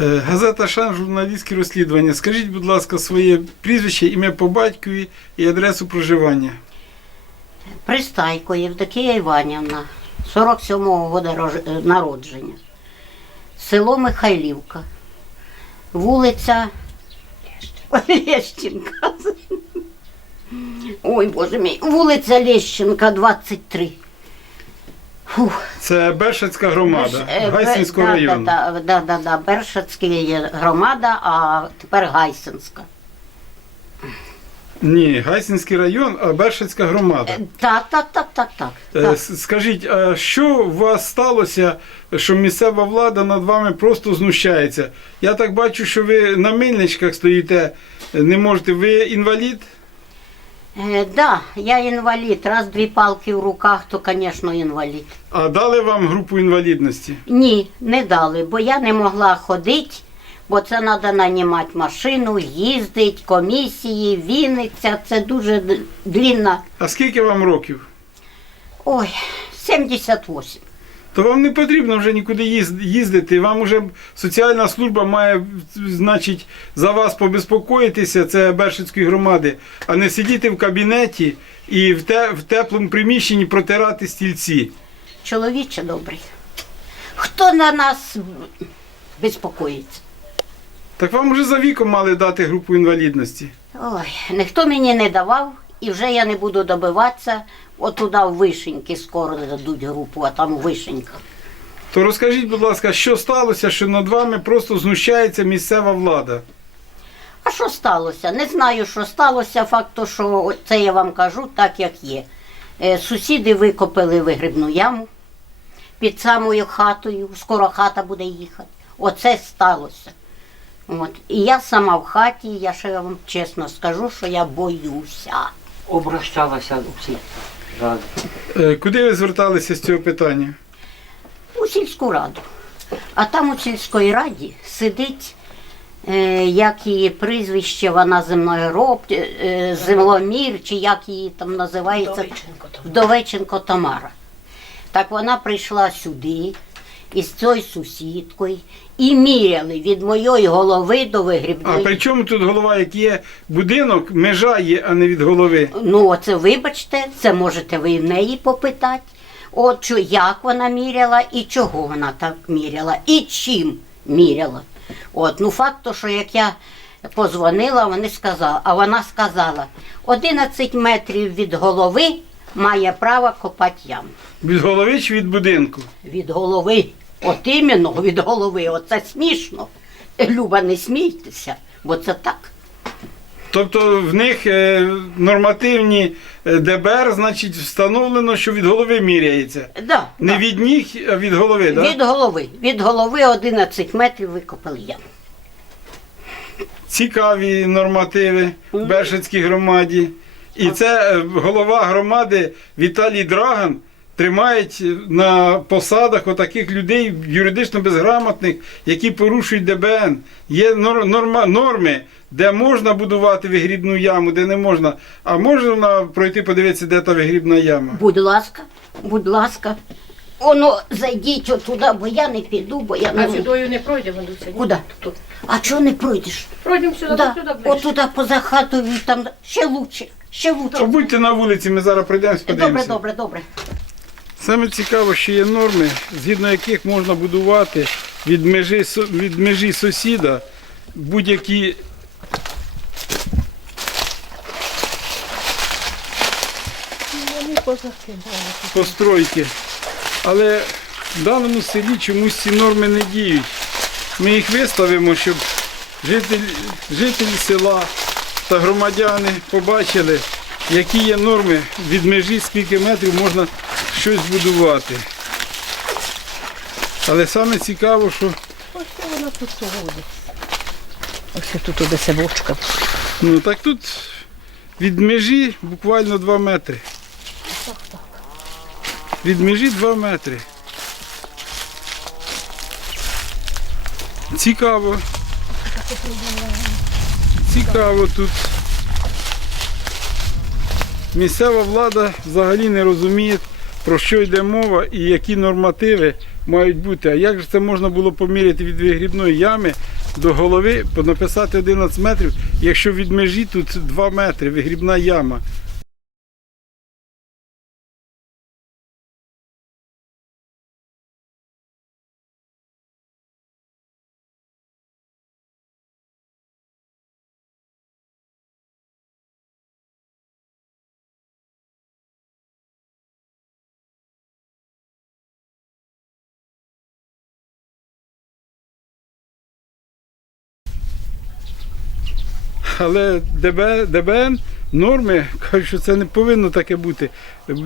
Е, Газета Шан, журналістські розслідування. Скажіть, будь ласка, своє прізвище, ім'я по батькові і адресу проживання. Пристайко Євдокія Іванівна, 47-го года е, народження. Село Михайлівка. Вулиця Лещенка. Ой, Боже мій, вулиця Лещенка, 23. Фух. Це Бершацька громада Е, Гайсинського да, району. Да, да, да, да, да. Бершацька є громада, а тепер Гайсинська. Ні, Гайсинський район, а Бершацька громада. Е, Так, так, так, так, так. Е, так. с- Скажіть, а що у вас сталося, що місцева влада над вами просто знущається? Я так бачу, що ви на мильничках стоїте, не можете. Ви інвалід? Е, да, я інвалід. Раз дві палки в руках, то, звісно, інвалід. А дали вам групу інвалідності? Ні, не дали, бо я не могла ходити, бо це треба нанімати машину, їздити, комісії, Вінниця. Це дуже длінна. А скільки вам років? Ой, 78. То вам не потрібно вже нікуди їз- їздити. Вам вже соціальна служба має, значить, за вас побезпокоїтися, це Бершицької громади, а не сидіти в кабінеті і в, те, в теплому приміщенні протирати стільці. Чоловіче добрий. Хто на нас безпокоїться? Так вам вже за віком мали дати групу інвалідності. Ой, ніхто мені не давав, і вже я не буду добиватися. От туди в Вишеньки скоро дадуть групу, а там у Вишеньках. То розкажіть, будь ласка, що сталося, що над вами просто знущається місцева влада? А що сталося? Не знаю, що сталося. Факт, то, що це я вам кажу так, як є. Е, Сусіди викопали вигрібну яму під самою хатою. Скоро хата буде їхати. Оце сталося. От. І я сама в хаті, я ще вам чесно скажу, що я боюся. обращалася у всі ради. Е, Куди ви зверталися з цього питання? у сільську раду. А там у сільській раді сидить, е, як її прізвище, вона земнороб, е, земломір, чи як її там називається. Вдовиченко Тамара. Так вона прийшла сюди із цією сусідкою і міряли від моєї голови до А при чому тут голова, як є будинок, межа є, а не від голови? Ну, оце вибачте, це можете ви в неї попитати. От що, як вона міряла і чого вона так міряла, і чим міряла. От, ну факт, то, що як я позвонила, вони сказали, а вона сказала, 11 метрів від голови має право копати яму. Від голови чи від будинку? Від голови. От іменно від голови. Оце смішно. Люба, не смійтеся, бо це так. Тобто в них е, нормативні е, ДБР, значить, встановлено, що від голови міряється. Да, Не да. від ніг, а від голови, так? Від голови. Від голови 11 метрів викопали яму. Цікаві нормативи в Бершицькій громаді. І це е, голова громади Віталій Драган тримають на посадах отаких людей юридично безграмотних, які порушують ДБН. Є нор- норма, норми, де можна будувати вигрібну яму, де не можна. А можна пройти подивитися, де та вигрібна яма? Будь ласка, будь ласка. Оно зайдіть отуди, бо я не піду, бо я не А сюдою не пройдемо, Дуся. Куди? Тут. А чого не пройдеш? Пройдемо сюди, Да. туди От ближче. туди поза хатою, там ще лучше, ще лучше. Будьте на вулиці, ми зараз прийдемо, Добре, добре, добре. Саме цікаво, що є норми, згідно яких можна будувати від межі, від межі сусіда будь-які постройки. Але в даному селі чомусь ці норми не діють. Ми їх виставимо, щоб жителі, жителі села та громадяни побачили, які є норми від межі, скільки метрів можна щось будувати. Але саме цікаво, що Ось що вона тут сьогодні. Ось тут туди севочка. ну, так тут від межі буквально 2 метри. Від межі 2 метри. Цікаво. Цікаво тут. Місцева влада взагалі не розуміє, про що йде мова і які нормативи мають бути. А як же це можна було поміряти від вигрібної ями до голови, написати 11 метрів, якщо від межі тут 2 метри, вигрібна яма. Але ДБ, ДБН норми кажуть, що це не повинно таке бути.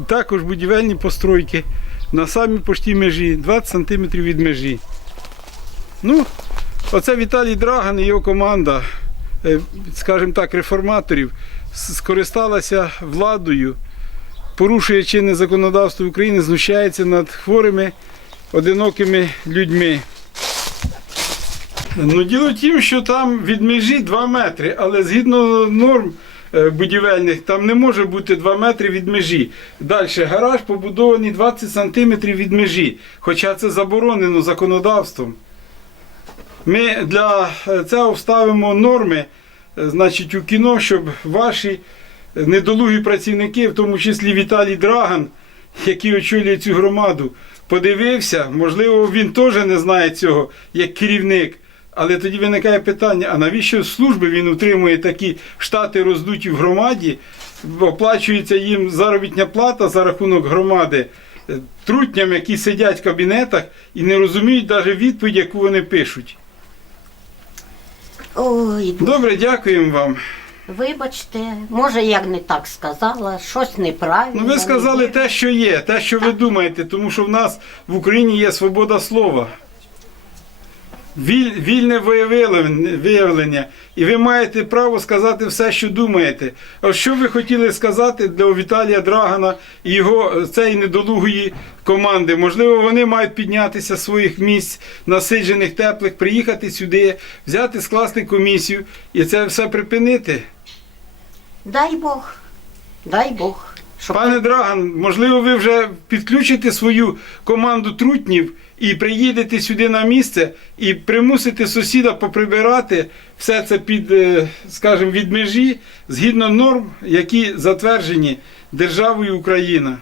Також будівельні постройки на самій поштій межі, 20 см від межі. Ну, оце Віталій Драган і його команда, е, скажімо так, реформаторів, скористалася владою, порушує чинне законодавство України, знущається над хворими, одинокими людьми. Ну, діло в тім, що там від межі 2 метри, але згідно норм е, будівельних, там не може бути 2 метри від межі. Далі гараж побудований 20 сантиметрів від межі, хоча це заборонено законодавством. Ми для е, цього вставимо норми, е, значить, у кіно, щоб ваші недолугі працівники, в тому числі Віталій Драган, який очолює цю громаду, подивився, можливо, він теж не знає цього як керівник. Але тоді виникає питання: а навіщо служби він утримує такі штати роздуті в громаді, оплачується їм заробітня плата за рахунок громади е, трутням, які сидять в кабінетах і не розуміють навіть відповідь, яку вони пишуть. Ой, Добре, дякуємо вам. вибачте, може я не так сказала, щось неправильно. Ну ви сказали те, що є, те, що ви думаєте, тому що в нас в Україні є свобода слова. Віль- Вільне виявлення. І ви маєте право сказати все, що думаєте. А що ви хотіли сказати для Віталія Драгана і його е, цієї недолугої команди? Можливо, вони мають піднятися з своїх місць, насиджених, теплих, приїхати сюди, взяти, скласти комісію і це все припинити. Дай Бог, дай Бог. Щоб Пане Драган, можливо, ви вже підключите свою команду трутнів і приїдете сюди на місце і примусите сусіда поприбирати все це під, е, скажімо, від межі згідно норм, які затверджені державою Україна.